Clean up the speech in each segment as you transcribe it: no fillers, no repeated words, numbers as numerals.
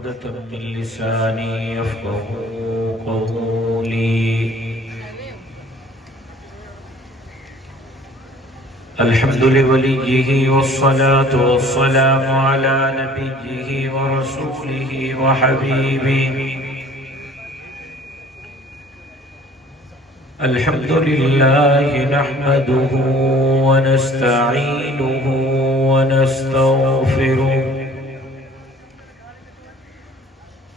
عقدة من لساني يفقه قولي. الحمد لوليه والصلاة والسلام على نبيه ورسوله وحبيبه. الحمد لله نحمده ونستعينه ونستغفره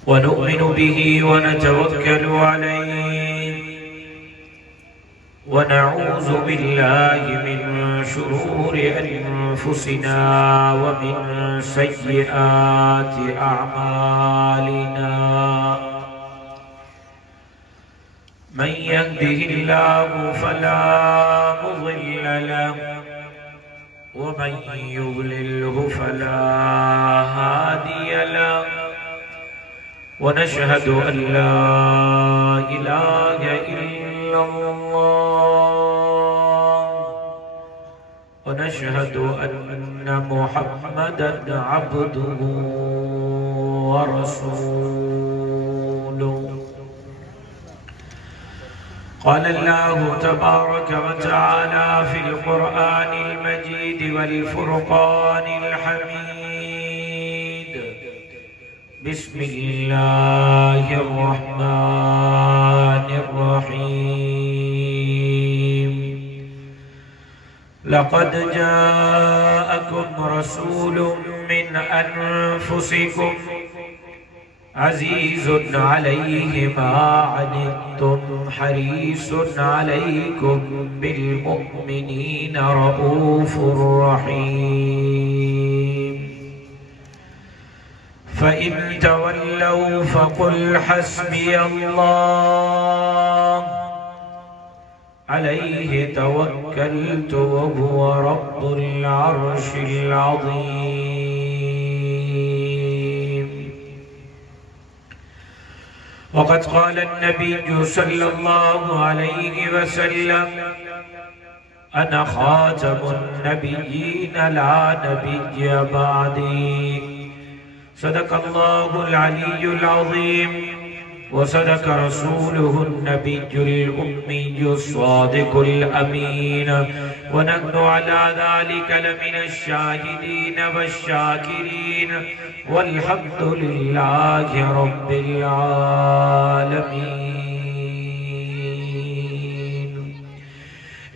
ونؤمن به ونتوكل عليه ونعوذ بالله من شرور أنفسنا ومن سيئات أعمالنا. من يهده الله فلا مضل له ومن يضلله فلا هادي له. ونشهد أن لا إله إلا الله ونشهد أن محمدا عبده ورسوله. قال الله تبارك وتعالى في القرآن المجيد والفرقان الحميد: بسم الله الرحمن الرحيم. لقد جاءكم رسول من أنفسكم عزيز عليه ما عنتم حريص عليكم بالمؤمنين رؤوف رحيم. فإن تولوا فقل حسبي الله عليه توكلت وهو رب العرش العظيم. وقد قال النبي صلى الله عليه وسلم: أنا خاتم النبيين لا نبي بعدي. صدق الله العلي العظيم وصدق رسوله النبي الأمي الصادق الأمين، ونحن على ذلك لمن الشاهدين والشاكرين، والحمد لله رب العالمين.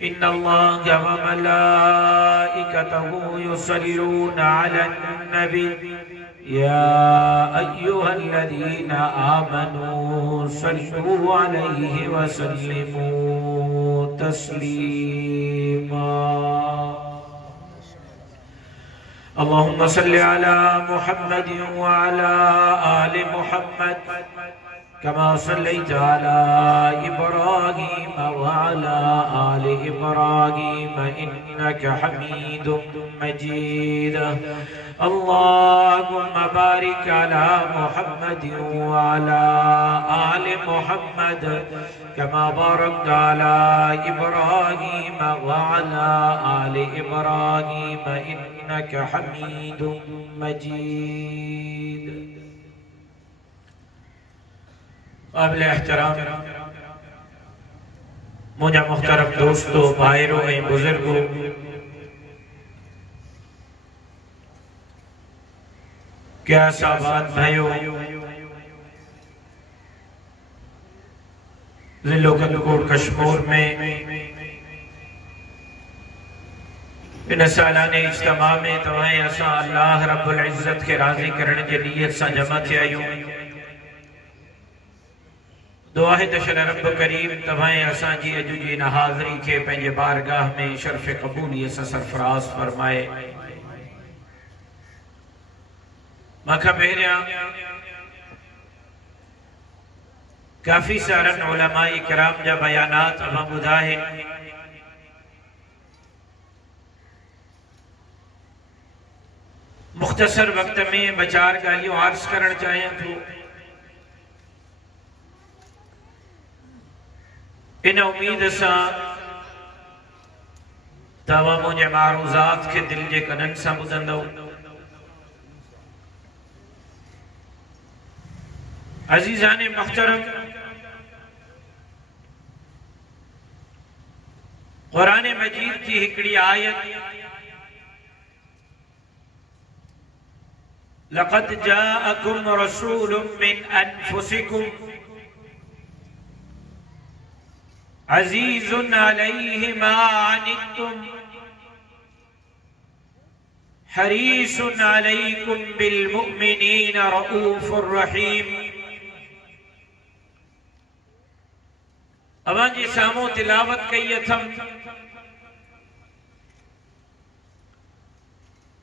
إن الله وملائكته يصلون على النبي يا أيها الذين آمنوا صلوا عليه وسلموا تسليما. اللهم صل على محمد وعلى آل محمد كما صليت على إبراهيم وعلى آل إبراهيم إنك حميد مجيد. اللهم بارك على محمد وعلى آل محمد كما باركت على إبراهيم وعلى آل إبراهيم إنك حميد مجيد. قابل احترام मुझे मुख्तरम दोस्तों, भाइयों और बुजुर्गों, क्या साबात भाइयों, जिलो गंगकोट कश्मीर में इन सालाने इज्तिमा में तवाएं असा अल्लाह रब्बुल इज्जत के राजी करने के लिए असा जमा थे आयो। दुआ है तशर रब करीम तवाएं असा जी अजु जी न हाज़री के पंहिंजे बारगाह में शर्फ कबूलियत से सरफराज फरमाए। मखा पहिरियां काफ़ी सारन उलमाए किराम जा बयानात अवां ॿुधाइन। मुख्तसर वक्त में बचार ॻाल्हियूं अर्ज़ करण चाहियां थो। इन उम्मीद से तव्हां मुझे मारूज़ात के दिल के कनन से ॿुधंदव। अजीजान मुहतरम, कुरान मजीद की हिकड़ी आयत लक़द जाअकुम रसूलुम मिन अनफुसिकुम अज़ीज़ुन अलैहि मा अनित्तुम हरीसुन अलैकुम बिल मुमिनीन रऊफुर रहीम। अवां जी सामो तिलावत कई अथम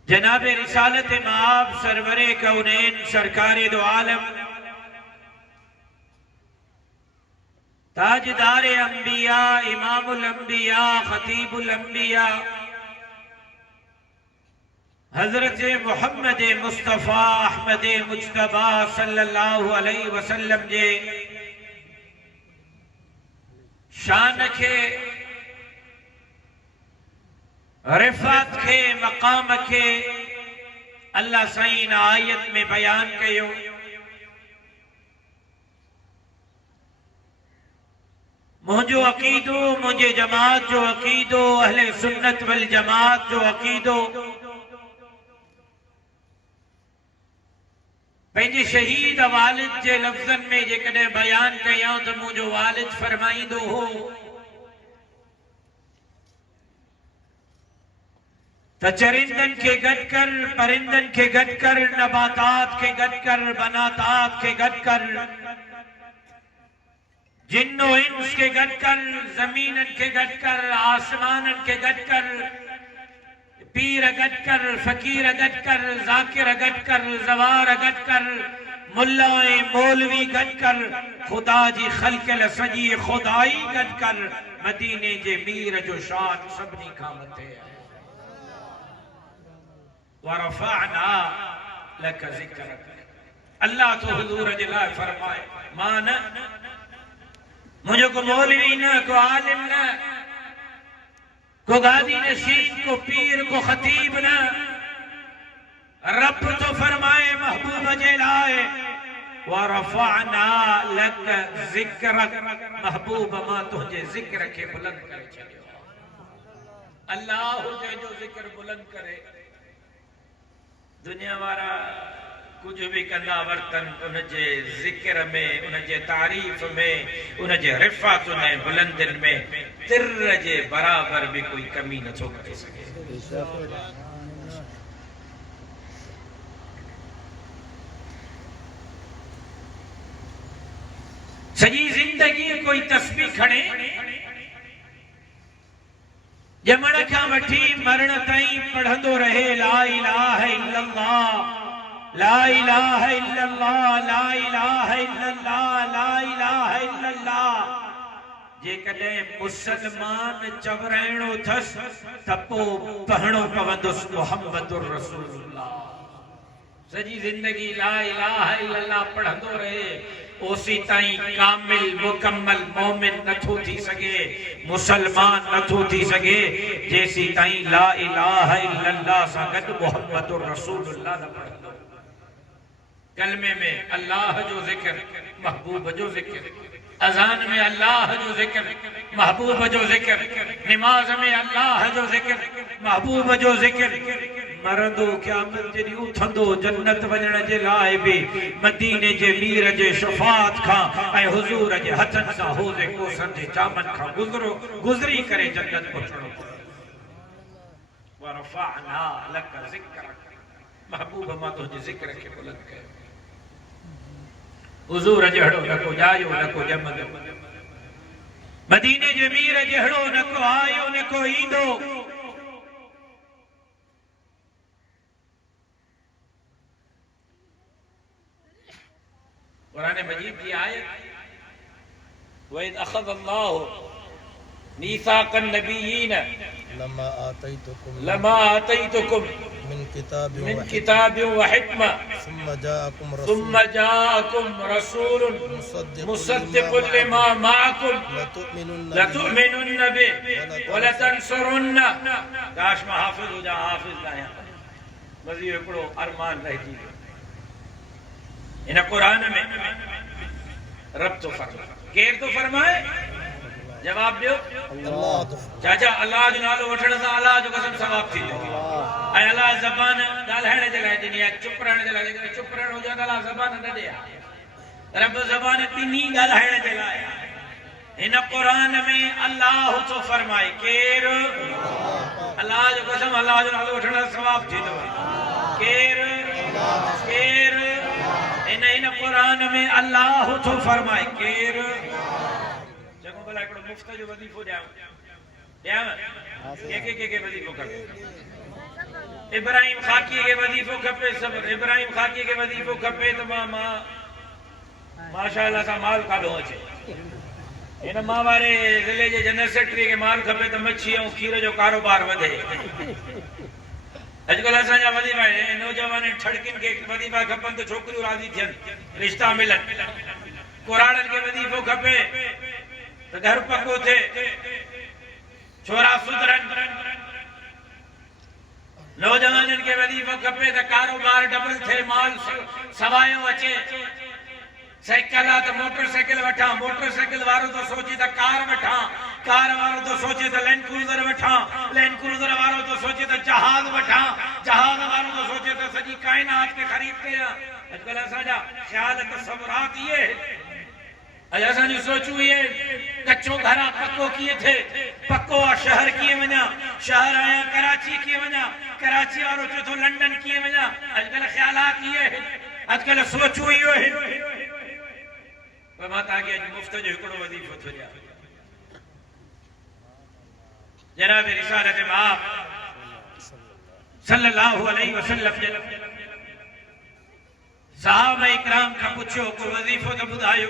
जनाब रिसालत माब सरवरे कौनैन सरकारे दो आलम ताजदार अंबिया इमामुल अंबिया खतीबुल अंबिया हजरत मोहम्मद मुस्तफ़ा अहमद मुज्तबा सल्लल्लाहु अलैहि वसल्लम जे शान खे रिफ़ात खे मक़ाम खे अल्लाह साईं आयत में बयान कयो। मुझो अकीदो मुझे जमात जो अकीदो अहले सुन्नत वल जमात जो अकीदो पंहिंजे शहीद वालिद जे लफ्ज़न में जेकॾहिं बयान कयां तो मुझो वालिद फरमाईंदो हो त चरिंदन के गॾु कर, परिंदन के गॾु कर, नबातात के गॾु कर, बनातात के गॾु कर, जिन्नो इंस के गॾु कर, जमीनन के गॾु कर, आसमानन के गॾु कर, पीर गॾु कर, फकीर गॾु कर, ज़ाकिर गॾु कर, ज़वार गॾु कर, मुल्लाए मौलवी गॾु कर, खुदा जी ख़ल्क़ सॼी खुदाई गॾु कर, मदीने जे मीर जो शान सभिनी खां मथे आहे। वरफ़अना लक ज़िक्रक। अल्लाह तो हुज़ूर जे लाइ फरमाए मां न, मुझे को मौलवी न, को आलिम न, को गादी नशीन, को पीर, को खतीब न, रब तो फरमाए महबूब जे लाए वरफ़अना लक ज़िक्रक, महबूब मां तुझे जिक्र के बुलंद करे छॾियो। अल्लाह जो जिक्र बुलंद करे, दुनिया वारा कुछ भी कंदा वर्तन उनजे जिक्र में, उनजे तारीफ में, उनजे रिफ़ात में, बुलंदिन में तिर जे बराबर भी कोई कमी नथो करे सके। सॼी ज़िंदगी कोई तस्बीह खणे, जमण खां वठी मरण ताईं पढ़ंदो रहे ला इलाहा इल्लल्लाह, ला इलाहा इल्लल्लाह, ला इलाहा इल्लल्लाह, ला इलाहा इल्लल्लाह। जेकॾहिं मुसलमान चवराइणो अथसि त पोइ पढ़णो पवंदुसि मुहम्मदुर रसूलुल्लाह। सॼी ज़िंदगी ला इलाहा इल्लल्लाह पढ़ंदो रहे, ओसी ताईं कामिल मुकम्मल मोमिन नथो थी सके, मुसलमान नथो थी सके जेसी ताईं ला इलाहा इल्लल्लाह सां गॾु मुहम्मदुर रसूलुल्लाह न पढ़ंदो। कलमे में अल्लाह जो जिक्र, महबूब जो जिक्र, अज़ान में अल्लाह जो जिक्र, महबूब जो जिक्र, नमाज में अल्लाह जो जिक्र, महबूब जो जिक्र। मरंदो क़यामत जे ॾींहुं उथंदो जन्नत वञण जे लाइ बि मदीने जे मीर जे शफ़ाअत खां ऐं हुज़ूर जे हथनि सां हौज़े कौसर जे जामन खां गुज़री करे जन्नत पहुचणो। वरफ़अना लक ज़िक्रक, महबूब मां तुंहिंजे ज़िक्र खे बुलंद कयो। हुज़ूर जहिड़ो न को ॼायो न को ॼमंदो, मदीने जे मीर जहिड़ो न को आयो न को ईंदो। कुरान मजीद की आयत वइज़ अख़ज़ अल्लाहु मीसाक़न नबिय्यीन लमा आतैतुकुम मिन किताबिन व हिकमा सुम्मा जाअकुम रसूलुन मुसद्दिक़ुन लिमा मअकुम लतुमिनुन्न बिहि व लतंसुरुन्न। काश मां हाफ़िज़ हुजां, हाफ़िज़ आहियां, मज़ीद हिकिड़ो अरमान रहिजी वियो। इन कुरान में रब तो फरमाए केर तो फरमाए जवाब दियो चाचा अल्लाह जो नालो वठण सां अल्लाह जो कसम सवाब थी ऐं अल्लाह ज़बान ॻाल्हाइण जे लाइ ॾिनी आहे चुप रहण जे लाइ चुप रहण हुजे त अल्लाह ज़बान न ॾे रब ज़बान ॾिनी ॻाल्हाइण जे लाइ इन क़ुरान में अल्लाह तो फरमाए केर अल्लाह जो कसम अल्लाह जो नालो वठण सां सवाब थी केर केर इन क़ुरान में अल्लाह तो फरमाए केर मुफ्त जो वजीफो के वजीफो खपे इब्राहिम खाकी के वजीफो खपे सब्र इब्राहिम खाकी के वजीफो खपे तो मां माशाअल्लाह सा माल काढो अचे इन मां वारे जिले जे जनरल सेक्रेटरी के माल खपे तो मच्छी और खीर जो कारोबार वधे अजकल असा जा वजीफा नौजवान ठड़किन के वजीफा खपन तो छोकरियों राजी थियन रिश्ता मिलन कुराड़न के वजीफो खपे तो घर पको थे छोरा सुधरन नौजवान के वजीफो खपे तो कारोबार डबल थे माल सवायो अचे साइकिल तो मोटरसाइकिल वठा मोटरसाइकिल वारो तो सोचे तो कार वठा कार वारो तो सोचे तो लैंड क्रूजर वठा लैंड क्रूजर वारो तो सोचे तो जहाज वठा जहाज वारो तो सोचे तो सजी कायनात के खरीद के अजकल असा ख्याल तसव्वुरात ये असा जो सोचू ये कच्चो घरा पक्को किए थे पक्को शहर किए वना शहर आया कराची किए वना कराची वारो चो तो लंदन किए वना अजकल ख्यालात ये अजकल सोचू यो है माता के मुफ्त जो एकड़ो वजीफो थो दिया जनाब रिसालत मां सल्लल्लाहु अलैहि वसल्लम सहाबा इकराम का पूछो को वजीफो तो बुधायो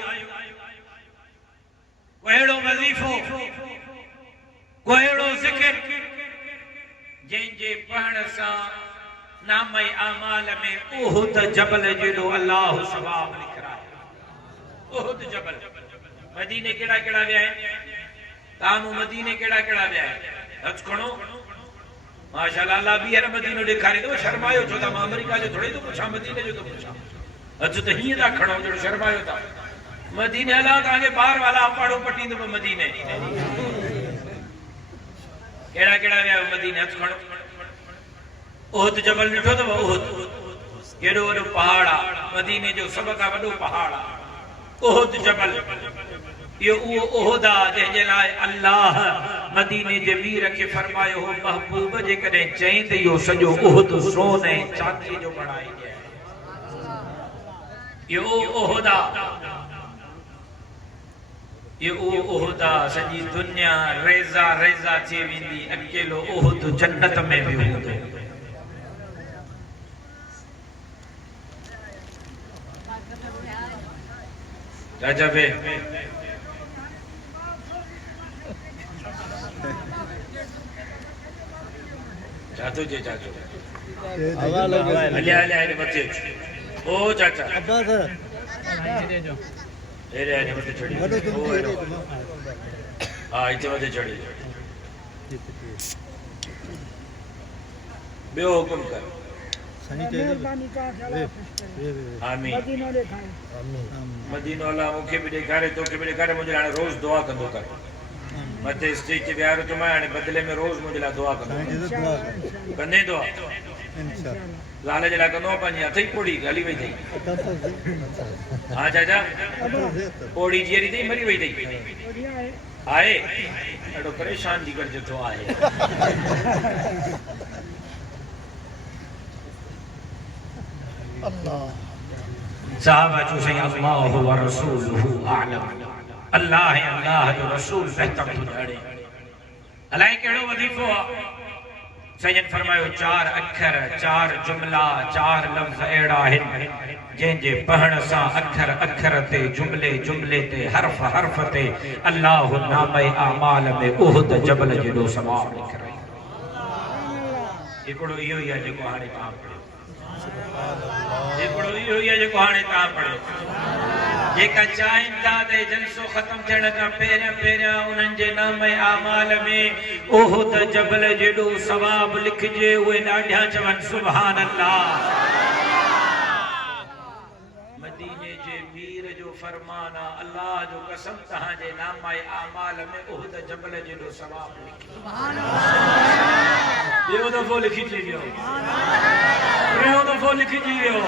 कोएड़ो वजीफो कोएड़ो जिक्र जेंजे पढ़ण सा नाम आमाल में उहुद जबल जेडो अल्लाह सवाब लिख रहा है उहुद जबल मदीने केड़ा केड़ा विया तामू मदीने केड़ा केड़ा विया हज खणो माशाअल्लाह अल्लाह भी यार मदीनो दिखारे तो शर्मायो छो ता अमेरिका जो थोड़े तो पूछा मदीने जो तो पूछा हज तो ही ता खणो जो शर्मायो ता मदीने अल्लाह ताके बाहर वाला पाड़ो पट्टी तो मदीने केड़ा केड़ा विया मदीने हज खणो उहुद जबल निठो तो उहुद केड़ो वडो पहाड़ आ मदीने जो सब का वडो पहाड़ आ उहुद जबल यो उहुदा जे लाए अल्लाह मदीने जे वीर के फरमायो हो महबूब जे कदे चई त यो सजो उहुद सोने चांदी जो बणाई गया यो उहुदा ये उहुदा सजी दुनिया रेजा रेजा थी विंदी अकेलो उहुद जन्नत में भी हूंदो चाचा बे चाचो जे चाचो हलिया हलिया रे बच्चे ओ चाचा अब्बा सर एरे ने मत चढ़ी हां इते मत चढ़ी बे हुकुम कर सही चाहिए आमीन मदीनो अल्लाह मुखे भी दिखारे तो के भी दिखारे मुझे हाने रोज दुआ कंदो कर मते स्टेज पे यार तो मैं हाने बदले में रोज मुझे ला दुआ कंदो कने दुआ इंशाल्लाह लाले जला कंदो पानी अथई पोड़ी गाली वई थई हां चाचा पोड़ी जेरी थई मरी वई थई आए एडो परेशान दी कर जतो आए अल्लाह साहब जो सही अल्लाह व रसूलुहु आलम अल्लाह है अल्लाह जो रसूल बेहतर तो जाने अल्लाह केड़ो वजीफो सैयद फरमायो चार अखर चार जुमला चार लफ्ज एड़ा है जेंजे पढ़ण सा अखर अखर ते जुमले जुमले ते हर्फ हर्फ ते अल्लाह नाम आमाल में उहुद जबल जेडो सवाब लिख रही एकड़ो इयो या जो हाने काम पड़े एकड़ो इयो या जो हाने काम पड़े जेका चाहींदा ते जलसो खत्म थियण खां पहिरियां उन्हनि जे नाम आमाल में उहुद जबल जेडो सवाब लिखजे उहे ॾाढा चवनि सुभान अल्लाह मदीने जे जे पीर जो फरमाना अल्लाह जो कसम तहां जे नामाए आमाल में उहद जबल जो सवाब लिखी सुभान अल्लाह ॿियो दफ़ो लिखी थी वियो टियों दफ़ो लिखी थी वियो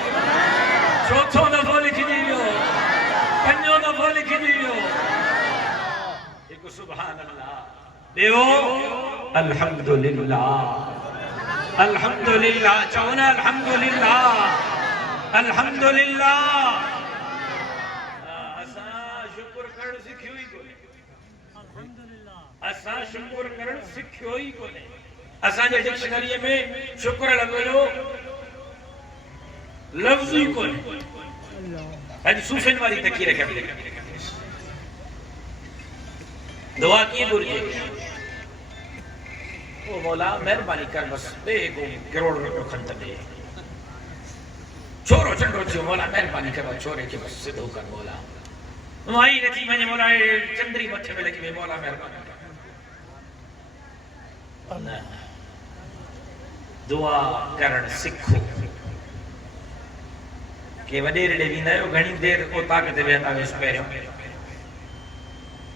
चौथों दफ़ो लिखी थी वियो पंजों दफ़ो लिखी थी वियो हिकु सुभान अल्लाह ॿियो अल्हम्दुलिल्लाह अल्हम्दुलिल्लाह चओ न अल्हम्दुलिल्लाह अल्हम्दुलिल्लाह असां शुक्र करणु सिखियो ई कोन्हे असां शुक्र करणु सिखियो ई कोन्हे असांजे डिक्शनरीअ में शुक्र लॻो लफ़्ज़ ई कोन्हे अॼु सूफ़ियुनि वारी तकीर खे दुआ कीअं घुरिजे ओ मौला महिरबानी कर बस ॿे करोड़ रुपयो खंड ॾे छोरो चंडो थियो मौला महिरबानी कर छोरे खे बस सिधो कर मौला माई नथी वञे मौला चंद्री मथे में लॻी वई मौला महिरबानी कर न दुआ करणु सिखो के वॾेरे ॾे वेंदा आहियो घणी देर ओता ते वेहंदा वेस पहिरियों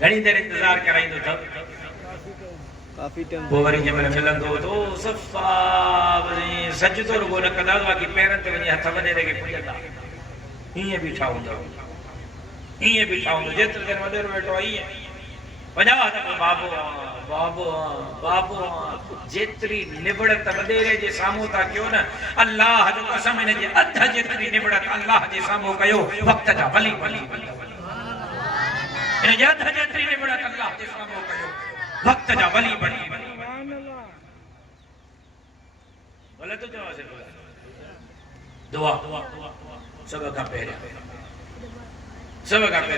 घणी देर इंतजार कराईंदो अथव काफी टाइम पोइ वरी जंहिं महिल मिलंदो तो सफ़ा वरी सजदो रुगो न कंदा बाक़ी पेरनि ते वञी हथ वॾेरे खे पुॼंदा हीअं बीठा हूंदव जेतिरे देर वॾेरो वेठो आहे ईअं वञा त बाबो बाबो बाबो जेतिरी निबड़त वॾेरे जे साम्हूं था कयो न अल्लाह जो कसम हिन जे अध जेतिरी निबड़त अल्लाह जे साम्हूं कयो वक़्त जा भली भली हिन जे अध जेतिरी निबड़त अल्लाह जे साम्हूं कयो वक़्त जा भली भली ग़लति चवांसि दुआ सब खां पहिरियों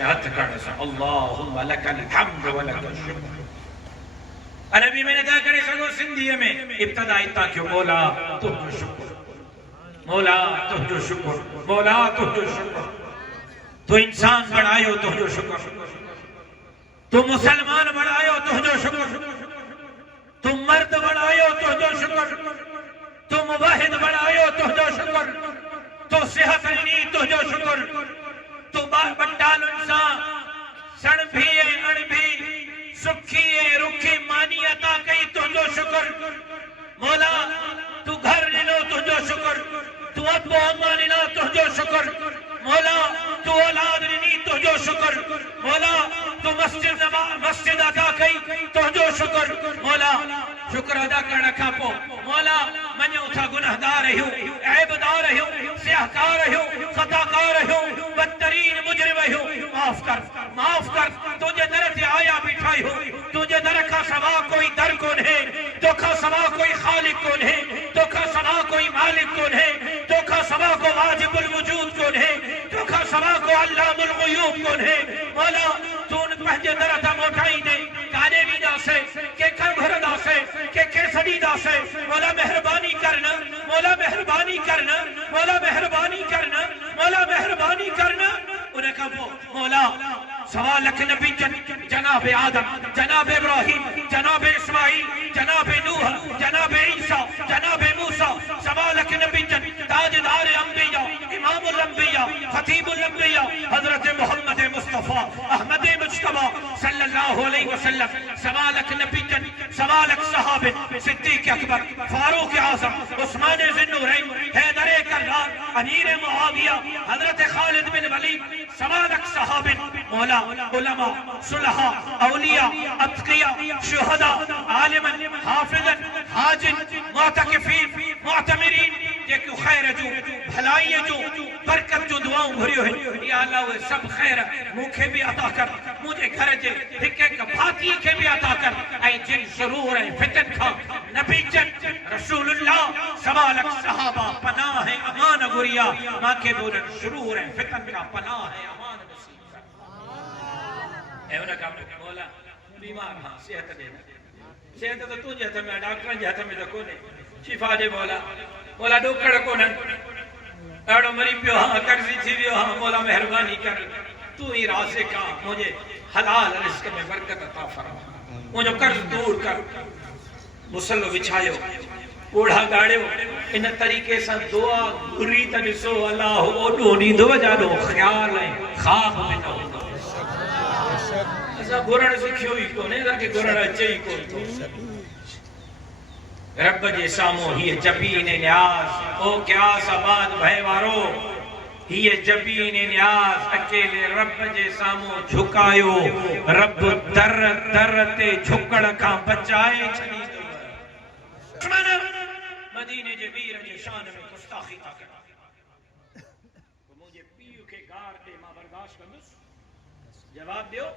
हथ खणण सां अल्लाहुम्मा लकल हम्द व लकल शुक्र अरबी में नथा करे सघो सिंधीअ में इब्तिदा इतां कयो मौला तुंहिंजो शुक्र मौला तुंहिंजो शुक्र मौला तुंहिंजो शुक्र तू इंसान बणायो तुंहिंजो शुक्र तू मुसलमान बणायो तुंहिंजो शुक्र तू मर्द बणायो तुंहिंजो शुक्र तू मुवाहिद बणायो तुंहिंजो शुक्र तू सिहत ॾिनी तुंहिंजो शुक्र तू बटालुनि सां सण भी अण भी सुखी रुखी मानी अता कई तुंहिंजो शुक्र मौला तू घर ॾिनो तुंहिंजो शुक्र तू अबो अम्मा ॾिना तुंहिंजो शुक्र मौला तू औलाद ॾिनी तुंहिंजो शुक्र मौला तू मस्जिद अदा कई तुंहिंजो शुक्र मौला शुक्र अदा करण खां पोइ मौला मञो था गुनाहगार आहियूं ऐबदार आहियूं सियाहकार आहियूं खताकार आहियूं बदतरीन मुजरिम आहियूं माफ़ कर तुंहिंजे दर ते आया बीठा आहियूं तुंहिंजे दर खां सवा कोई दर कोन्हे तोखां सवा कोई ख़ालिक कोन्हे तोखां सवा कोई मालिक कोन्हे तोखां सवा को वाजिबुल वजूद कोन्हे तोखां सवा को अल्लामुल ग़ुयूब कोन्हे मौला तू पंहिंजे दर तां मोटाईंदे काॾे वेंदासीं कंहिंखां घुरंदासीं कंहिंखे छॾींदासीं मौला महिरबानी करना मौला महिरबानी करना मौला महिरबानी करना मौला महिरबानी करना उन खां पोइ मौला सवा लख नबी जनाब आदम जनाब इब्राहिम जनाब इस्माइल जनाब नूह जनाब ईसा जनाब मूसा सवा लख नबी ताजदार अंबिया इमामुल अंबिया खतीबुल अंबिया हजरत मोहम्मद मुस्तफा अहमद मुज्तबा सल्लल्लाहु अलैहि वसल्लम सवा लख नबी सवा लख सहाबे सिद्दीक अकबर फारूक आजम उस्मान ज़ुन्नूरैन हैदर कर्रार अमीर मुआविया हजरत खालिद बिन वलीद सवा लख सहाबे मौला उलमा सुलहा औलिया अत्किया शुहदा आलिमन हाफिजन हाजिन मुअतकिफीन मुअतमिरीन जेको खैर जो भलाई जो बरकत जो दुआऊं घुरियो है या अल्लाह वो सब खैर मुखे भी अता कर मुझे घर जे हिक हिक भाती के भी अता कर ऐ जिन शुरूर है फितन खा नबी जन रसूलुल्लाह सवा लख सहाबा पनाह है अमान गुरिया मां के बोल शुरूर है फितन का पनाह है अमान नसीब एवना काम मौला बीमार हां सेहत दे सेहत तो तुझे हथ में डॉक्टर जे हथ में तो कोने शिफा दे मौला मौला डोकड़ कोन ॾाढो मरी पियो हां कर्ज़ी थी वियो हां मौला महिरबानी कर तू ही राज़िक़ आ मुझे हलाल रिज़्क़ में बरकत अता फरमा मुझो कर्ज़ दूर कर मुसल्लो विछायो ओढ़ा गाड़ियो इन तरीक़े सां दुआ घुरी त ॾिसो अलाह ओॾो ॾींदो जाॾो ख़्याल ऐं ख़्वाब में न हूंदो। असां घुरण सिखियो ई कोन्हे, असांखे घुरण अचे ई कोन थो। रब जे साम्हूं हीअ जबीन न्याज़, ओ क्यास आबाद भय वारो, हीअ जबीन न्याज़ अकेले रब जे साम्हूं झुकायो, रब दर दर ते झुकण खां बचाए छॾींदो। मदीने जे वीर जे शान में गुस्ताखी था कनि, मुंहिंजे पीउ खे गार ॾे मां बर्दाश्त कंदुसि। जवाब ॾियो,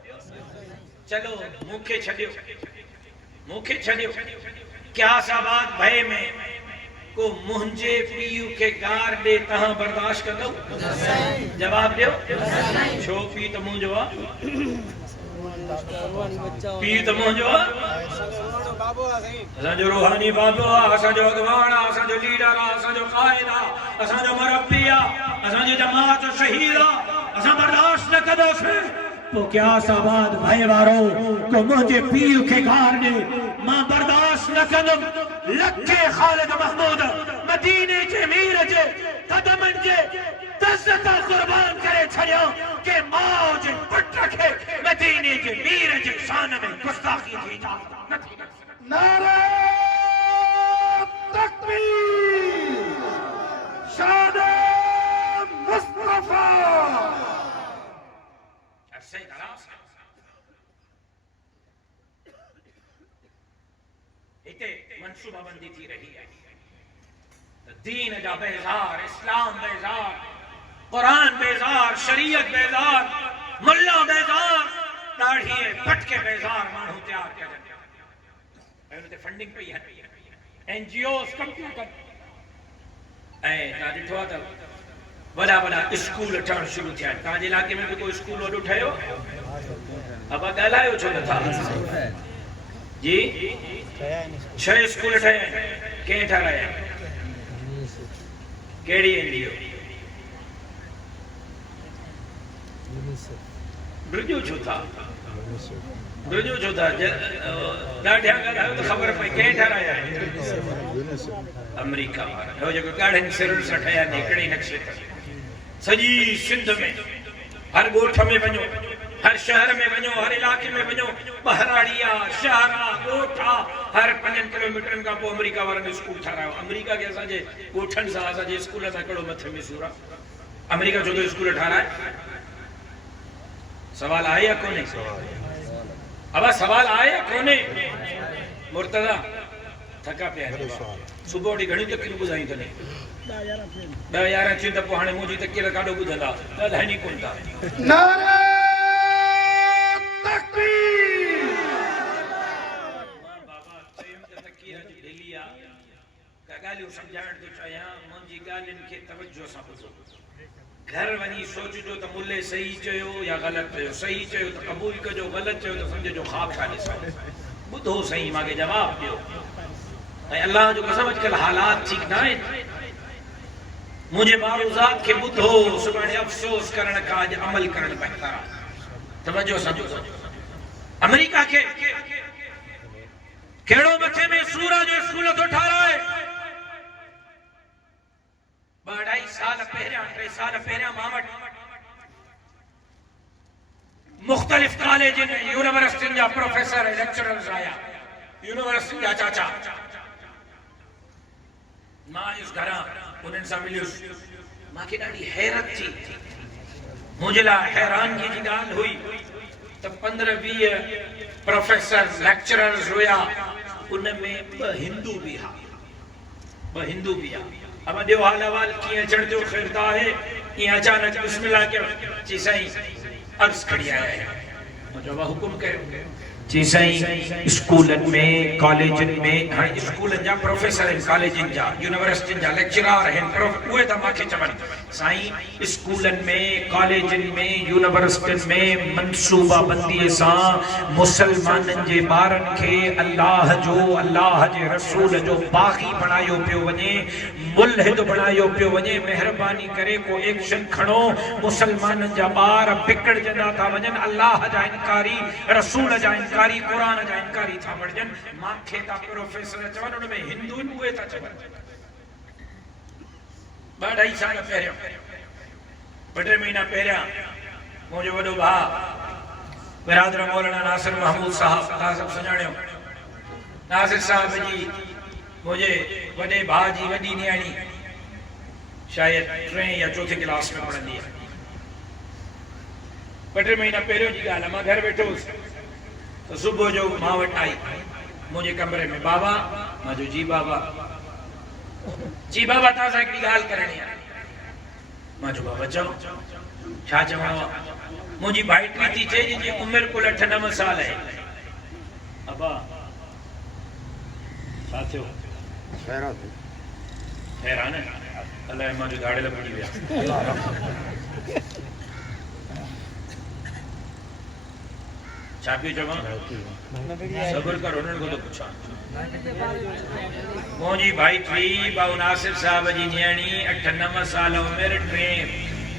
चलो मूंखे छॾियो, मूंखे छॾियो। क्यास आबाद भय में को मुंहिंजे पीउ खे गार ॾे तव्हां बर्दाश्त कंदव? जवाब ॾियो। छो? पीउ त मुंहिंजो आहे, पीउ त मुंहिंजो आहे। असांजो रूहानी बाबो आहे, असांजो अॻवान आहे, असांजो लीडर आहे, असांजो क़ाइद आहे, असांजो मुरब्बी आहे, असांजी जमात जो शहीद आहे। असां बर्दाश्त न कंदासीं। पोइ क्यास आबाद भय वारो को मुंहिंजे पीउ खे गार ॾे मां बर्दाश्त न कंदुमि। लखे ख़ालिद महमूद मदीने जे मीर जे क़दमनि जे दस्त क़ुर्बान करे छॾियो के माउ जे पुट खे मदीने जे मीर जे शान में गुस्ताखी जी इजाज़त न थी। नारे तकबीर, शान मुस्तफा। अरसे दराज हिते मनसूबाबंदी थी रही है। दीन जा बेजार, इस्लाम बेजार, कुरान बेजार, शरीयत बेजार, मुल्ला बेजार, दाढ़ी पटके बेजार माण्हू तैयार कजनि। उनते फंडिंग पई है, एनजीओस कम पिया कनि। ऐं तव्हां ॾिठो आहे त वॾा वॾा स्कूल ठहण शुरू थिया आहिनि। तव्हांजे इलाइक़े में बि कोई स्कूल वॾो ठहियो? अब ॻाल्हायो छो नथा? जी 6 स्कूल ठहिया आहिनि। कंहिं ठाहिराया? कहिड़ी एनजीओ? ब्रिजो छो था? ब्रिजो छो था? ॾाढिया ॻाल्हायो त ख़बर पई कंहिं ठाहिराया आहिनि? अमेरिका वारा। हो जेको ॻाढ़नि सिरुनि सां ठहिया आहिनि हिकिड़े नक्शे ते। सॼी सिंध में हर ॻोठ में वञो, हर शहर में वञो, हर इलाइक़े में वञो, बहराड़िया शहरा ॻोठा, हर 5 किलोमीटरनि खां पोइ अमेरिका वारनि स्कूल ठारायो। अमेरिका खे असांजे ॻोठनि सां, असांजे स्कूल सां कहिड़ो मथे में सूर आहे? अमेरिका छो थो स्कूल ठाराए? सवाल आहे या कोन्हे? अब सवाल आहे या कोन्हे? मुर्तज़ा थका पिया सुबुह ॾींहुं घणी तकलीफ़ ॿुधायूं तॾहिं 10-11 थी त पोइ हाणे मुंहिंजी तकलीफ़ काॾो ॿुधंदा? ॻाल्हाइनि कोन था। नारे तकबीर। मां बाबा चयुमि त तकीर जी ढिली आहे, का ॻाल्हियूं सम्झाइण थो चाहियां। मुंहिंजी ॻाल्हियुनि खे तवजो सां ॿुधो। घर वञी सोचिजो त मुल्ले सही चयो या ग़लति चयो। सही चयो त क़बूल कजो, ग़लति चयो त सम्झो ख़्वाब था ॾिसो। ॿुधो सही, मूंखे जवाब ॾियो। ऐं अल्लाह जो कसम अॼुकल्ह हालात ठीक न आहिनि। मुंहिंजे मारूज़ात खे ॿुधो, सुभाणे अफ़सोस करण खां अॼु अमल करण बहितर आहे। तवजो सां ॿुधो। अमेरिका खे कहिड़ो मथे में सूर जो स्कूल थो ठाराए? 2-2.5 साल पहिरियां, 3 साल पहिरियां मां वटि मुख़्तलिफ़ कॉलेजनि यूनिवर्सिटियुनि जा प्रोफेसर लेक्चरर्स आया। यूनिवर्सिटी जा चाचा मां आयुसि घरां, उन्हनि सां मिलियुसि। मूंखे ॾाढी हैरत थी। मुंहिंजे लाइ हैरानगी जी ॻाल्हि हुई त 15-20 प्रोफेसर लेक्चरर्स हुया। उनमें 2 हिंदू बि हुआ, 2 हिंदू बि हुआ। अब ॾियो हाल अहवाल कीअं अचण जो ख़ैरता आहे? ईअं अचानक बिस्मिल्लाह कयो, चई साईं अर्ज़ खणी आया आहियूं। मुंहिंजो हुकुम कयो। जी साईं स्कूलनि में कॉलेजनि में हाणे स्कूलनि जा प्रोफेसर आहिनि, कॉलेजनि जा यूनिवर्सिटियुनि जा लेक्चरर आहिनि, उहे त मूंखे चवनि साईं स्कूलनि में कॉलेजनि में यूनिवर्सिटियुनि में मनसूबाबंदीअ सां मुसलमाननि जे ॿारनि खे अल्लाह जो, अल्लाह जे रसूल जो बाग़ी बणायो पियो वञे, मुल्हिद बणायो पियो वञे। महिरबानी करे को एक्शन खणो। मुसलमाननि जा ॿार बिगड़जंदा था वञनि, अल्लाह जा इनकारी, रसूल जा इनकारी, कुरान जा इनकारी था बणजनि। मूंखे था प्रोफेसर चवनि उनमें हिंदू उहे था चवनि। 2.5 साल पहिरियों 2 महीना पहिरियां मुझे वॾो भाउ बिरादर मौलाना नासिर महमूद साहब, तव्हां सभु सुञाणियो नासिर साहब जी मुझे वॾे भाउ जी वॾी नियाणी शायद 3 या 4 क्लास में पढ़ंदी है। 2 महीना पहिरियों जी ॻाल्हि आहे। मां घर वेठो हुउसि तो सुबुह जो मां वटि आई मुझे कमरे में, बाबा। मां जो जी बाबा। जी बाबा तव्हां सां हिकिड़ी ॻाल्हि करणी आहे। मां जो बाबा चओ छा चवणो आहे। मुझी भाइटी थी चए जिनकी उम्र कुल 8-9 साल है। अबा छा थियो? हैरान अलाए मां जो दाड़े लपड़ी विया। छा पियो चवां? सब्र करो उन्हनि को तो पुछां। मुझी भाइटी बाबू नासिर साहब जी नियाणी 8-9 साल उम्र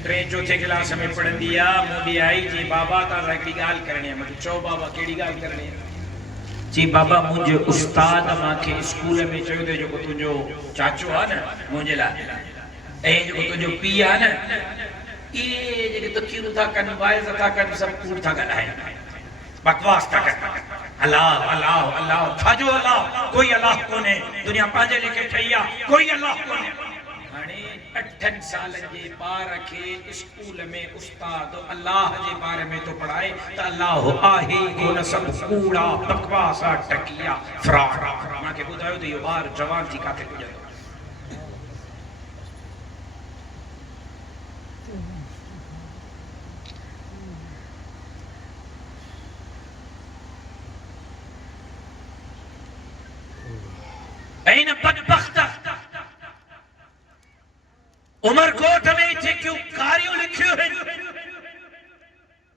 3-4 क्लास में पढ़ंदी आहे। मूं आई जी बाबा तव्हां सां हिकिड़ी ॻाल्हि करणी आहे। मूंखे चओ बाबा कहिड़ी ॻाल्हि करणी आहे? जी बाबा मुंहिंजे उस्ताद मूंखे स्कूल में चयो त जेको तुंहिंजो चाचो आहे न मुंहिंजे लाइ ऐं जेको तुंहिंजो पीउ आहे न इहे जेके तकियूं था कनि वाइज़ था कनि सभु कूड़ था ॻाल्हाइनि बकवास था कनि। अलाह अलाह अलाह छाजो अलाह? कोई अलाह कोन्हे। दुनिया पंहिंजे लेखे ठही आहे, कोई अलाह कोन्हे। 8 साल जे ॿार खे स्कूल में उस्ताद अल्लाह जे बारे में तो पढ़ाए त अल्लाह आहे कोन, सब कूड़ा बकवास टकिया फ्रॉड। मूंखे ॿुधायो त इहो ॿार जवान थी काथे पुॼंदो? ऐं न बदबख्त उमरकोट में जेकियूं कारियूं लिखियूं आहिनि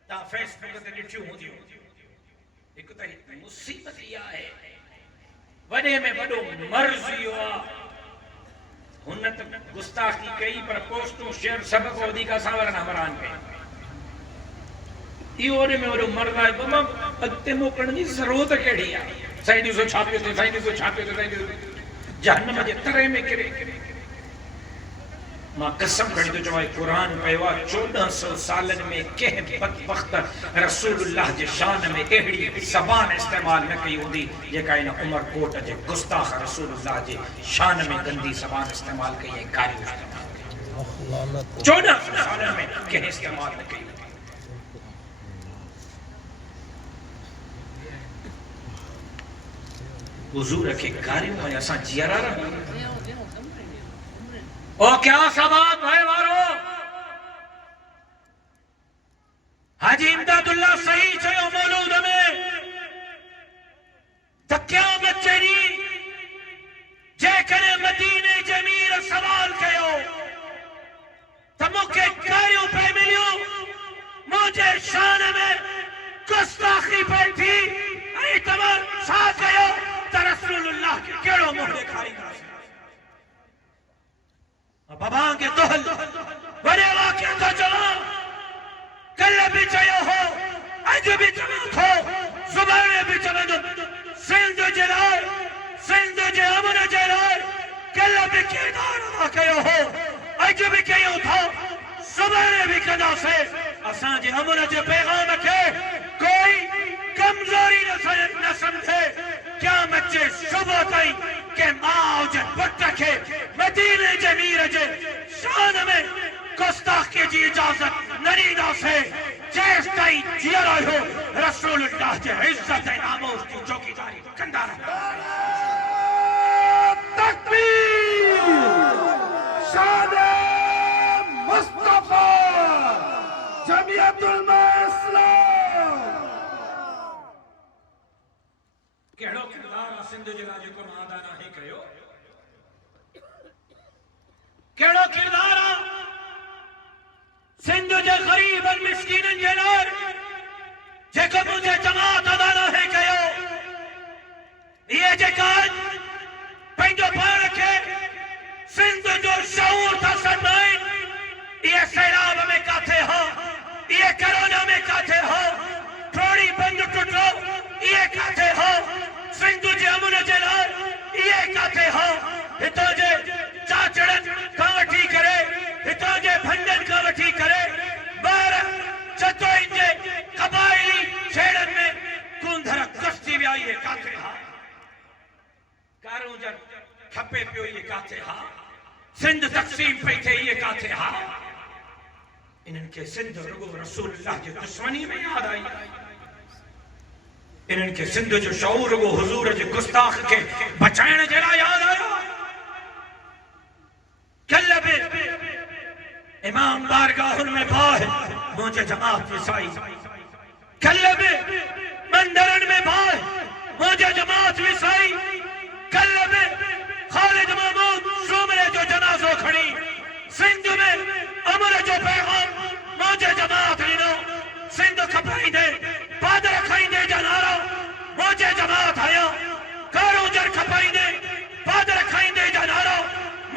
तव्हां फेसबुक ते ॾिठियूं हूंदियूं। हिकु त मुसीबत इहा आहे वॾे में वॾो मर्ज़ इहो आहे हुन त गुस्ताखी कई पर पोस्टूं शेयर सभ खां वधीक असां वारनि हमरान कई। इहो वॾे में वॾो मर्ज़ आहे। अॻिते मोकिलण जी ज़रूरत कहिड़ी आहे? साईं ॾिसो छा पियो थिए, साईं ॾिसो छा पियो थिए, साईं ॾिसो जहन्नम जे तरे में किरे। मां कसम खणी तो चवां कुरान पियो आहे 1400 सालन में कंहिं बदबख्त रसूलुल्लाह जे शान में अहिड़ी ज़बान इस्तेमाल न कई हूंदी जेका इन उमरकोट जे गुस्ताख रसूलुल्लाह जे शान में गंदी ज़बान इस्तेमाल कई ऐं गारियूं इस्तेमाल कई। 1400 सालन में कंहिं इस्तेमाल न कई। हुजूर खे गारियूं ऐं असां जियरा रहूं। ओ क्या सवाब है वारो? हाजी इमदादुल्लाह सही चयो मौलूद में त क़यामत जहिड़ी जेकॾहिं मदीने जे अमीर सवाल कयो त मूंखे गारियूं पे मिलियूं, मुंहिंजे शान में गुस्ताखी पे थी ऐं तव्हां छा कयो त रसूलुल्लाह खे कहिड़ो मुंहुं ॾेखारींदासीं? बाबा के दोहल बड़े वाक़े तो चलो कल भी चयो हो अज भी चलो थो सुभाणे भी चलो सिंध जे लाइ सिंध जे अमन जे लाइ कल भी किरदार अदा कयो हो अज भी कयो था सुभाणे भी कंदासीं। असां जे अमन जे पैगाम खे कोई कमजोरी न समझे। क़यामत जे सुबुह ताईं के माउ जे पुट खे मदीने जे मीर जे शान में गुस्ताखी जी इजाज़त न ॾींदासीं जेसि ताईं जीअर आहियो रसूलुल्लाह जे इज़्ज़त ऐं नामूस जी चौकीदारी कंदा तकबीर शान मुस्तफा जमियतुल इस्लाम। कहिड़ो किरदार सिंध जे लाइ जेको मां अदा नाहे कयो? कहिड़ो किरदार आहे सिंध जे ग़रीब मिस्कीननि जे लाइ जेको मुंहिंजे जमात अदा नाहे कयो? इहे जेका पंहिंजो पाण खे सिंध जो शऊर था सॾाइनि इहे सैलाब में काथे हो, इहे कोरोना में काथे हो, थोड़ी बंद टुटो इहे काथे हो, सिंध जे अमन जे लाइ इहे काथे हो? हितां जे चाचड़नि खां वठी करे खपे पियो ये काथे हा सिंध तक़सीम पई थे ये काथे हा इन्हनि खे सिंध रुगो रसूलुल्लाह जी दुश्मनी में याद आई इन्हनि खे सिंध जो शऊर रुगो हुजूर जे गुस्ताख खे बचाइण जे लाइ याद आयो कल्ह बि इमाम बारगाहुन में बाहि मुंहिंजे जमात विसाई कल्ह बि मंदरनि में बाहि मुंहिंजे जमात विसाई कल्ह बि खालिद महमूद शुमरे जो जनाज़ो खणी सिंध में अमर जो पैगाम मुंहिंजे जमात ॾिनो सिंध खपाईंदे पादर खाईंदे जा नारा मुंहिंजे जमात आया कारो जर खपाईंदे पादर खाईंदे जा नारा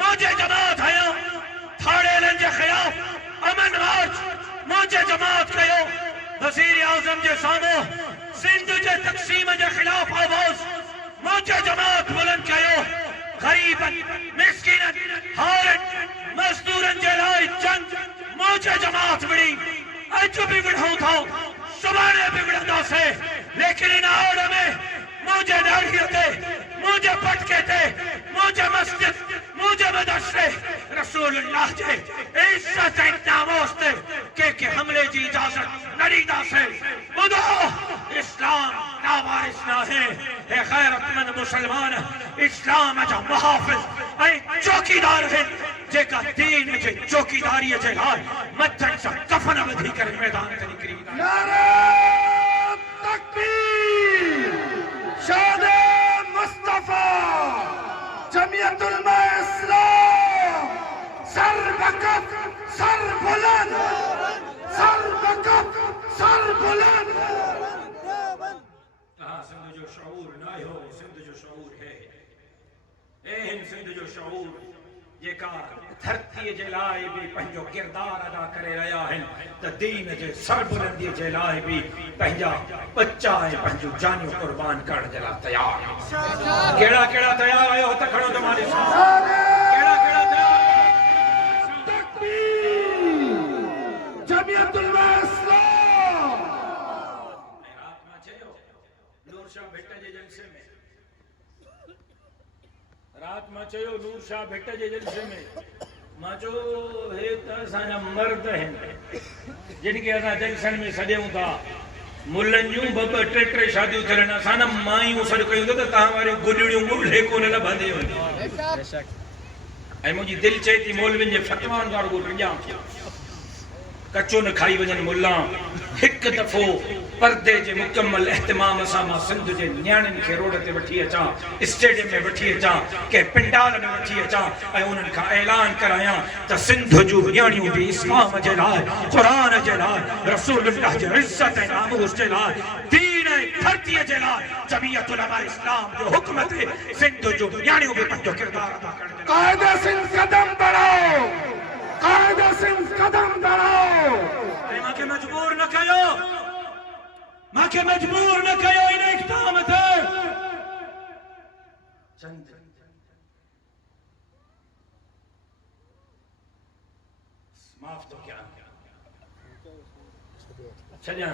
मुंहिंजे जमात आया थाड़ेलनि जे ख़िलाफ़ अमन मार्च मुंहिंजे जमात कयो वज़ीर आज़म जे साम्हूं सिंध जे तक़सीम जे ख़िलाफ़ आवाज़ मुंहिंजे जमात बुलंद कयो गरीबन मिस्किनन हारन मजदूरन जे लाइ जंग मुंहिंजे जमात विड़ी अज भी विढ़ूं था सुभाणे भी विढ़ंदासीं लेकिन इन आड़ में मुंहिंजे दाढ़ीअ ते मुंहिंजे पटके ते मुंहिंजे मस्जिद मुंहिंजे मदरसे रसूलुल्लाह जे इज्जत ऐं नामूस ते के हमले जी इजाज़त न ॾींदासीं ॿुधो इस्लाम लावारिस नाहे हे ग़ैरतमंद मुसलमान इस्लाम जा मुहाफ़िज़ ऐं चौकीदार आहिनि जेका दीन जे चौकीदारीअ जे लाइ मथनि सां कफ़न ॿधी करे मैदान ते निकिरी नारे तकबीर शाने मुस्तफा जमियतुल इस्लाम सर बकफ सर बुलंद सर बकफ सर बुलंद सिंध जो शऊर न हो सिंध जो शऊर है हिन सिंध जो शऊर जेका धरती जे लाइ भी पंहिंजो किरदार अदा करे रहिया आहिनि त दीन जे सरबुलंदी जे लाइ भी पंहिंजा बच्चा ऐं पंहिंजूं जानियूं कुर्बान करण जे लाइ तयार कहिड़ा कहिड़ा तयार आहियो हथ खणो त मां ॾिसां कहिड़ा कहिड़ा तयार तकबीर जमियतुल इस्लाम रात में चयो नूर शाह भट्ट जे जलसे में रात में चयो नूर शाह भट्ट जे जलसे में मां चयो हे त असांजा मर्द आहिनि जिन खे असां जंक्शन में सॾियूं था मुलनि जूं ॿ ॿ टे टे शादियूं थियल आहिनि असां न मायूं सॾु कयूं त तव्हां वारियूं गुॾड़ियूं ॻुल्हे कोन लभंदियूं ऐं मुंहिंजी दिलि चए थी मौलवियुनि जे फतवाउनि खां रुॻो रिॼां कचो न खाई वञनि मुल्ला हिकु दफ़ो पर्दे जे मुकम्मल एहतमाम सां मां सिंध जे न्याणियुनि खे रोड ते वठी अचां स्टेडियम में वठी अचां कंहिं पिंडाल में वठी अचां ऐं उन्हनि खां ऐलान करायां त सिंध जूं न्याणियूं बि इस्लाम जे लाइ क़ुरान जे लाइ रसूलुल्लाह जे इज़्ज़त ऐं नामूस जे लाइ दीन ऐं धरतीअ जे लाइ जमियतुल इस्लाम जो हुक्म ते सिंध जूं न्याणियूं बि पंहिंजो किरदार अदा कनि कायदे सिंध कदम बढ़ाओ कायदे सिंध कदम बढ़ाओ मांखे मजबूर न कयो मांखे मजबूर न कयो इन इक़दाम ते चंद माफ तो क्या छॾियां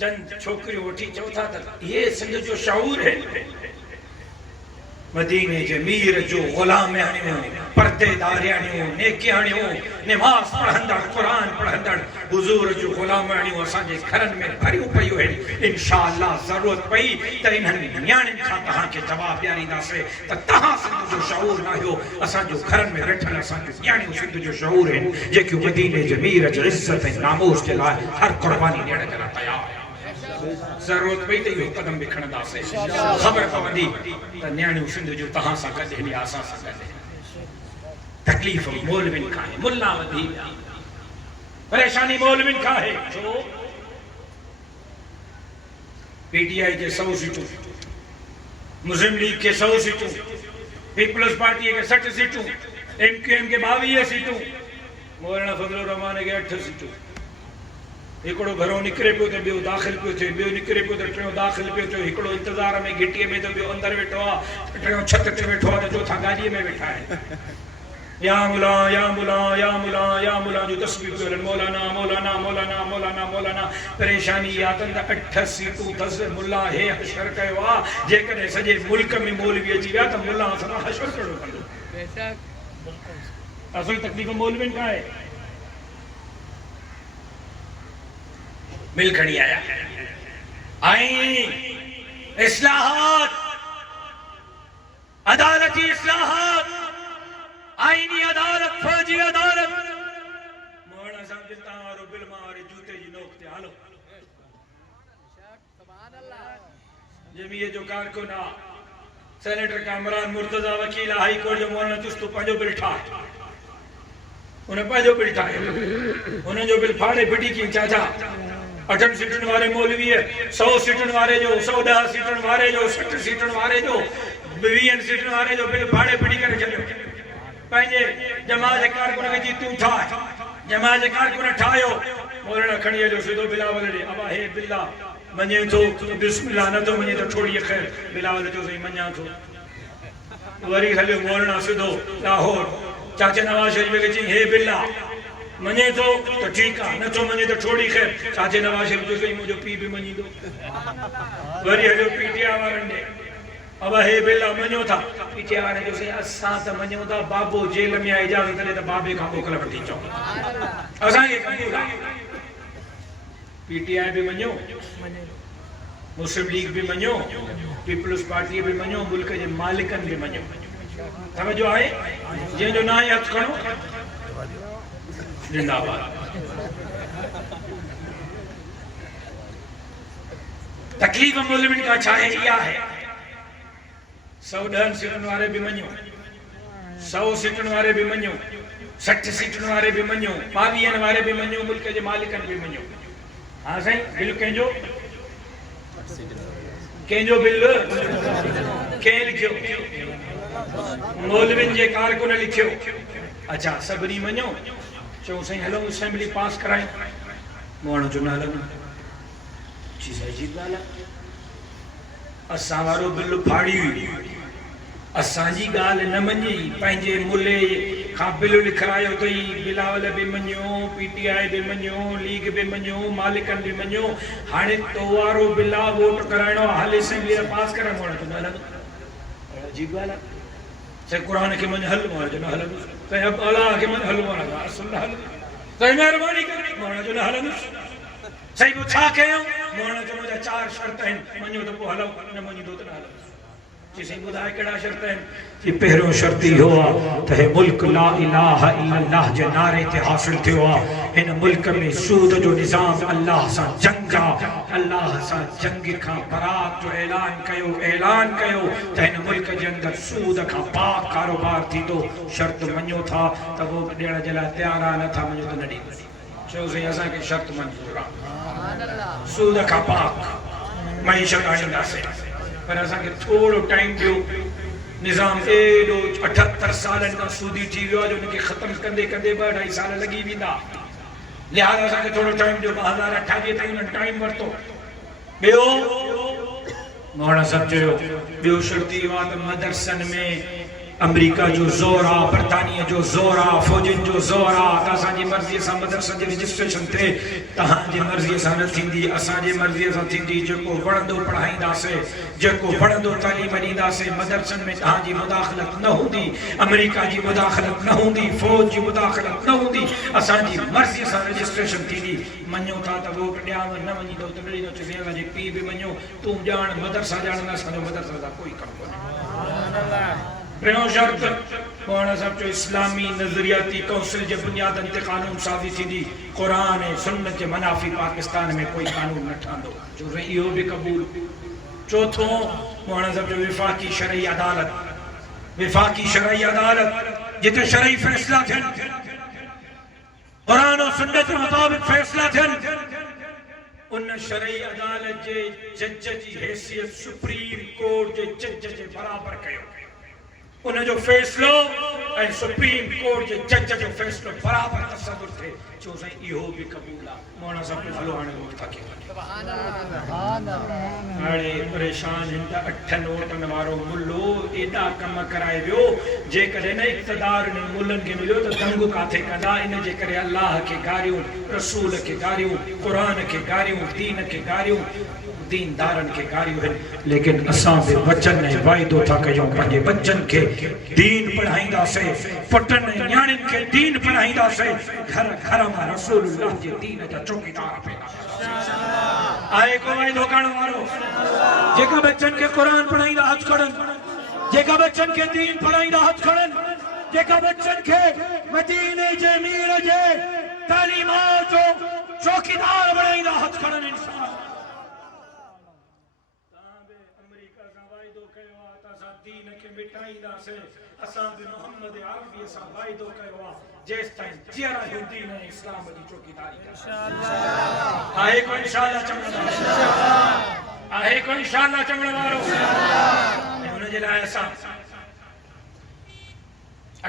चंद छोकिरियूं वठी चओ था त इहे सिंध जो शऊर है मदीने जे मीर जो ग़ुलामियाणियूं पर्देदारियाणियूं नेकियाणियूं नमाज़ पढ़ंदड़ क़ुरान पढ़ंदड़ हुज़ूर जो ग़ुलामियाणियूं असांजे घरनि में भरियूं पयूं आहिनि इंशाअल्लाह ज़रूरत पई त इन्हनि न्याणियुनि खां तव्हांखे जवाबु ॾियारींदासीं त तव्हां सिंध जो शऊर न आहियो असांजो घरनि में वेठल असांजूं न्याणियूं सिंध जो शऊर आहिनि जेकियूं मदीने जे मीर जो इज़्ज़त ऐं नामूस जे लाइ हर क़ुर्बानी ॾियण जे लाइ तयार ज़रूरत पई त इहो कदम बि खणंदासीं ख़बर पवंदी त न्याणियूं सिंध जूं तव्हां सां गॾु आहिनि या असां सां गॾु आहिनि तकलीफ़ मौलवियुनि खां आहे मुल्ला वधी विया परेशानी मौलवियुनि खां आहे छो पीटीआई के 100 सीटूं मुस्लिम लीग के 100 सीटूं पीपल्स पार्टी के 60 सीटूं एमक्यूएम के 22 सीटूं मौलाना फजलुर रहमान के 8 सीटूं हिकिड़ो घरों निकिरे पियो त ॿियो दाख़िल पियो थिए ॿियो निकिरे पियो त टियों दाख़िल पियो थियो हिकिड़ो इंतज़ार में घिटीअ में त ॿियो अंदरि वेठो आहे टियों छत ते वेठो आहे त चोथा गाॾीअ में वेठा आहिनि या मुला या मुला या मुला या मुला जो तस्वीर करण मौलाना मौलाना मौलाना मौलाना मौलाना परेशानी यातन 8 सीटूं दस मुल्ला हे हशर कयो आ जेकॾहिं सॼे मुल्क में मौलवी अची विया त मुल्ला असां हशर करणो पवंदो असुल तकलीफ़ मौलवियुनि खां आहे मिल खणी आया ऐं इस्लाहात अदालती इस्लाहात आईनी अदालत फौजी अदालत मौलाना साहब जिता वारो बिल मारे जूते जी नोक ते हालो जमीयत जो कारकुना सेनेटर कामरान मुर्तजा वकील हाई कोर्ट जो मौलाना चुस्तू पंहिंजो बिल ठाहे उन पंहिंजो बिल ठाहे उन जो बिल फाड़े फिटी की चाचा 8 सीटुनि वारे मौलवी 100 सीटुनि वारे जो 110 सीटुनि वारे जो 60 सीटुनि वारे जो 20 सीटुनि वारे जो बिल फाड़े फिटी करे छॾियो पंहिंजे जमात जे कारकुन खे तूं ठाहे जमात जे कारकुन ठाहियो मौलाना खणी हलियो सिधो बिलावल ॾे अबा हे बिल्ला मञे थो बिस्मिल्लाह न थो मञे त छोड़ीअ ख़ैर बिलावल जो सही मञा थो वरी हलियो मौलाना सिधो लाहौर चाचा नवाज शरीफ खे चई हे बिल्ला मञे थो त ठीकु आहे नथो मञे त छोड़ी ख़ैर चाचे नवाज शरीफ जो सही मुंहिंजो पीउ बि मञींदो वरी हलियो पीटीआई वारनि ॾे अब हे बिल्ला मञो था पीटीआई वारनि जो सही असां त मञूं था बाबो जेल में आहे इजाज़त ॾे त बाबे खां मोकल वठी अचो असांखे क़बूल आहे पीटीआई बि मञो मुस्लिम लीग भी मञो पीपल्स पार्टी भी मञो मुल्क जे मालिकनि भी मञो तवजो आहे जंहिंजो ना आहे हथ खणो जिंदाबाद तकलीफ़ मुल्मिन का छा है इहा है 110 सीटुनि वारे भी मञो 100 सीटुनि वारे भी मञो 60 सीटुनि वारे भी मञो 22 वारे भी मञो मुल्क जे मालिकनि भी मञो हाँ साईं बिल कंहिंजो कंहिंजो बिल कंहिं लिखियो मौलवियुनि जे कारकुन लिखियो अच्छा सभिनी मञो चऊं साईं हलो असेंबली पास करायूं माण्हू जो न हलंदो चीज़ अजीब ॻाल्हि आहे असां वारो बिल फाड़ी हुई असांजी ॻाल्हि न मञी पंहिंजे मुल्ले खां बिल लिखायो अथई बिलावल भी मञियो पीटीआई भी मञियो लीग भी मञियो मालिकनि भी मञियो हाणे तो वारो बिल आहे वोट कराइणो आहे हल असेंबली पास कराए माण्हू जो न हलंदो अजीब ॻाल्हि आहे से क़ुर खे मञ हल माण्हू जो न हलंदो कंहिं अलाह खे मञ हल माण्हू असुल न हलंदो कंहिं महिरबानी करे माण्हू जो न हलंदो सही पोइ छा कयूं माण्हू जो मुंहिंजा 4 शर्त आहिनि मञो त पोइ हलूं न मञींदो त न हलंदो जिसे बुधाए केड़ा शर्त है कि पहरो शर्त हो त हे मुल्क ला इलाहा इल्लल्लाह जे नारे ते हासिल थियो इन मुल्क में सूद जो निजाम अल्लाह सा जंग अल्लाह सा जंग का बरात जो ऐलान कयो त इन मुल्क जे अंदर सूद का पाक कारोबार थी तो शर्त मञो था त वो ॾियण जे लाइ तैयार न था मञो त न ॾींदो चयो सही असां के शर्त मंजूर आहे सूद का पाक मईशत आणींदासीं पर असां के थोड़ो टाइम दियो निजाम एडो 78 सालन का सूदी थी वियो जो उनके खत्म कंदे कंदे 2-2.5 साल लगी विंदा लिहाज़ा असां के थोड़ो टाइम दियो 2028 ताईं उन टाइम वरतो बियो मौलाना साहब चयो बियो शर्ती वात मदरसन में अमेरिका जो ज़ोर आ बरतानिया जो ज़ोर आ फौजन जो ज़ोर आ असां जी मर्ज़ी सां मदरसन जी रजिस्ट्रेशन थे तहां जी मर्ज़ी सां न थींदी असां जी मर्ज़ी सां थींदी जेको वणंदो पढ़ाईंदासीं जेको वणंदो तालीम ॾींदासीं मदरसन में तहां जी मुदाख़लत न हूंदी अमेरिका जी मुदाख़लत न हूंदी फौज जी मुदाख़लत न हूंदी असां जी मर्ज़ी सां रजिस्ट्रेशन थींदी मञो था त वोट ॾियांव न मञींदो त ॾींदो चई असांजे पीउ बि मञो तूं ॼाण मदरसा ॼाण न असांजो मदरसा जा कोई कमु कोन्हे प्रियों शर्त मौलाना साहब जो इस्लामी नजरियाती काउंसिल जे बुनियादनि ते कानून साज़ी थींदी कुरान ऐं सुन्नत जे मनाफ़ी पाकिस्तान में कोई कानून न ठहंदो जो इहो बि क़बूल चौथों मौलाना साहब जो विफाकी शरई अदालत जिते शरई फैसला थियनि कुरान और सुन्नत के मुताबिक फैसला थियनि उन शरई अदालत जे जज जी हैसियत सुप्रीम कोर्ट जे जज जे बराबर कयो उन जो फैसलो ऐं सुप्रीम कोर्ट जे जज जो फैसलो बराबर तसदुर थे चोसई इहो भी कबूल आ मोना सब के भलो हाणे वोट था के हाणे परेशान हिंद 8 नोटन वारो मुल्लो एडा कम कराए वियो जे करे न इक़्तिदार ने मुल्लन के मिलियो तो दंग काथे कंदा इन जे करे अल्लाह के गारियो रसूल के गारियो कुरान के गारियो दीन के गारियो दीनदारन के गारियो है लेकिन असां बे वचन ने वायदो था कयो पंजे बच्चन के दीन पढ़ाईंदा से पुटन न्याणिन के दीन पढ़ाईंदा से घर घर में रसूलुल्लाह जे दीन जा चौकीदार पैदा आए को वायदो करण वारो जेका बच्चन के कुरान पढ़ाईंदा हथ खड़न जेका बच्चन के दीन पढ़ाईंदा हथ खड़न जेका बच्चन के मदीने जे मीर जे तालीमात जो चौकीदार बनाईंदा हथ खड़न इंशाअल्लाह दीन के मिटाईंदा से असां बि मोहम्मद अरबी सां वाइदो कयो आ जेस ताईं जियरा हिंदी ने इस्लाम जी चौकीदारी इंशाअल्लाह आहे को इंशाअल्लाह चमड़ा इंशाअल्लाह आहे को इंशाअल्लाह चमड़ा वारो उन जे लाइ असां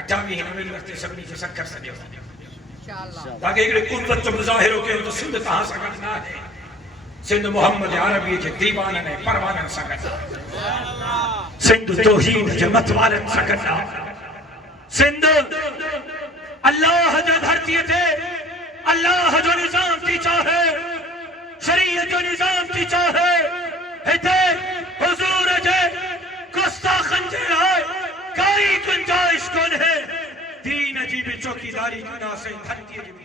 28 नवंबर ते सभिनी खे सकर सॼो इंशाअल्लाह ताकि हिकिड़े कुर्बत जो मुज़ाहिरो कयो त सिंध तव्हां सां गॾु न आहे सिंध मोहम्मद अरबी जे दीवाननि ऐं परवाननि सां गॾु सिंध तौहीद जे मतवारनि सां गॾु सिंध अल्लाह जे धरतीअ ते अल्लाह जो निज़ाम थी चाहे शरीयत जो निज़ाम थी चाहे हिते हुज़ूर जे गुस्ताखनि जे लाइ काई गुंजाइश कोन्हे दीन जी बि चौकीदारी कंदासीं धरतीअ जी बि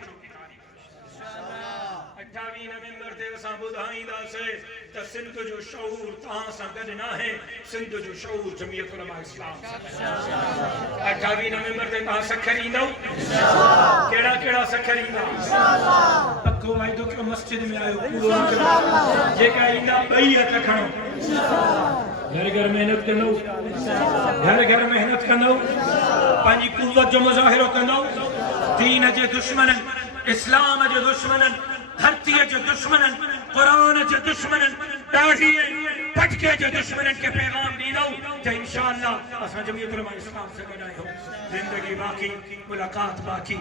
28 नवंबर ते असां ॿुधाईंदासीं त सिंध जो शऊर तव्हां सां गॾु न आहे सिंध जो शऊर जमीयत उलमा इस्लाम 28 नवंबर ते तव्हां सखर ईंदव कहिड़ा कहिड़ा सखर ईंदा पक्को वाइदो कयो मस्जिद में आयो पूरो जेका ईंदा ॿई हथ खणो घर घर मेहनत कंदो घर घर मेहनत कंदो पंहिंजी कुव्वत जो मुज़ाहिरो कंदो दीन जे दुश्मननि इस्लाम जे दुश्मननि धरती जे दुश्मननि कुरान जे दुश्मननि दाढ़ी पटके जे दुश्मननि के पैगाम ॾींदो त इंशाअल्लाह असां जमीयत उलमा इस्लाम से गॾु आहियूं जिंदगी बाक़ी मुलाकात बाक़ी